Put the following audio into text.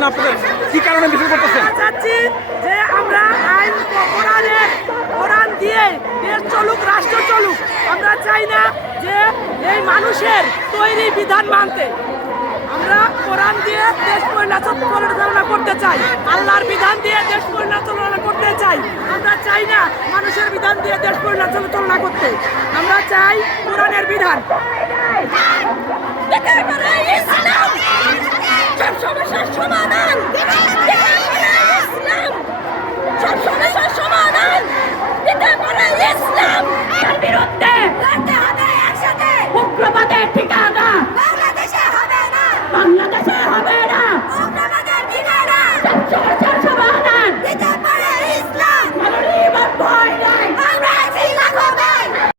কেন আপনাদের কি কারণে মিছিল করতেছেন? চাচ্ছি যে আমরা আইন কোরআন দিয়ে দেশ চলুক, রাষ্ট্র চলুক। আমরা চাই না যে এই মানুষের তৈরি বিধান মানতে। আমরা কোরআন দিয়ে দেশ পরিচালনা করতে চাই, আল্লাহর বিধান দিয়ে দেশ পরিচালনা করতে চাই। আমরা চাই না মানুষের বিধান দিয়ে দেশ পরিচালনা করতে। আমরা চাই কোরআনের বিধান। সব সমস্যার সমাধান, সব সমস্যা